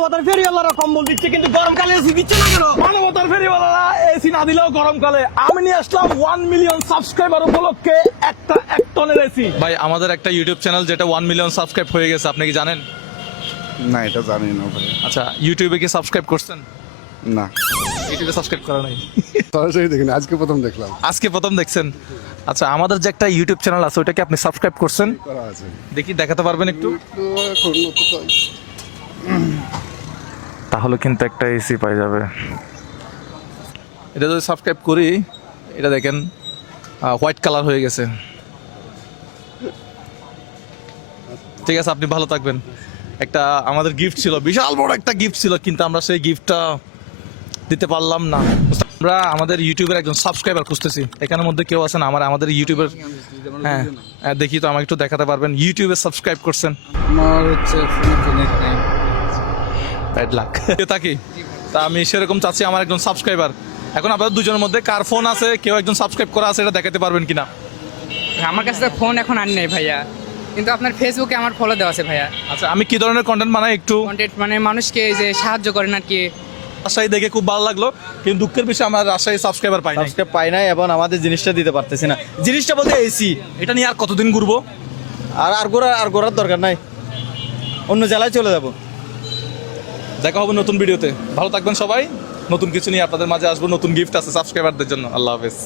মানবতার ফেরিওয়ালারা কম্বল দিচ্ছে কিন্তু গরমকালে এসি দিচ্ছে না কেন? মানবতার ফেরিওয়ালারা এসি না দিলেও গরমকালে আমি নিয়ে আসলাম 1 মিলিয়ন সাবস্ক্রাইবার উপলক্ষে একটা 1 টনের এসি। ভাই আমাদের একটা ইউটিউব চ্যানেল যেটা 1 মিলিয়ন সাবস্ক্রাইব হয়ে গেছে, আপনি কি জানেন? না, এটা জানি না ভাই। আচ্ছা, ইউটিউবে কি সাবস্ক্রাইব করছেন? না, ইউটিউবে সাবস্ক্রাইব করা নাই, সরাসরি দেখিনি, আজকে প্রথম দেখলাম। আজকে প্রথম দেখছেন? আচ্ছা, আমাদের যে একটা ইউটিউব চ্যানেল আছে ওটা কি আপনি সাবস্ক্রাইব করছেন? করা আছে দেখি দেখাতে পারবেন একটু? তো এখন তো তাহলে কিন্তু একটা এসি পাই যাবে। এটা যদি সাবস্ক্রাইব করি, এটা দেখেন হোয়াইট কালার হয়ে গেছে। ঠিক আছে, আপনি ভালো থাকবেন। একটা আমাদের গিফট ছিল, বিশাল বড় একটা গিফট ছিল, কিন্তু আমরা সেই গিফটটা দিতে পারলাম না। আমরা আমাদের ইউটিউবের একজন সাবস্ক্রাইবার খুঁজতেছি, এখানের মধ্যে কেউ আছেন আমাদের ইউটিউবের? হ্যাঁ হ্যাঁ, দেখি তো, আমাকে একটু দেখাতে পারবেন ইউটিউবে সাবস্ক্রাইব করছেন? আমার হচ্ছে ফোনে কানেক্ট নাই। ব্যাড লাক থাকি। তা আমি সেরকম চাচ্ছি আমার একজন সাবস্ক্রাইবার। এখন আপনাদের দুজনের মধ্যে কার ফোন আছে, কেউ একজন সাবস্ক্রাইব করা আছে, এটা দেখাতে পারবেন কিনা? আমার কাছে তো ফোন এখন আর নেই ভাইয়া, কিন্তু আপনার ফেসবুকে আমার ফলো দেওয়া আছে ভাইয়া। আচ্ছা, আমি কি ধরনের কন্টেন্ট বানাই একটু? কন্টেন্ট মানে মানুষকে যে সাহায্য করেন আর কি। রাজশাহী দেখে খুব ভালো লাগলো, কিন্তু দুঃখের বিষয় আমরা রাজশাহী সাবস্ক্রাইবার পাই না। সাবস্ক্রাইব পাই নাই এবং আমাদের জিনিসটা দিতে পারতেছি না। জিনিসটা বলতে এসি, এটা নিয়ে আর কতদিন ঘুরবো? আর ঘোরার দরকার নাই, অন্য জেলায় চলে যাবো। দেখা হবে নতুন ভিডিওতে। ভালো থাকবেন সবাই। নতুন কিছু নিয়ে আপনাদের মাঝে আসবো, নতুন গিফট আছে সাবস্ক্রাইবারদের জন্য। আল্লাহ হাফেজ।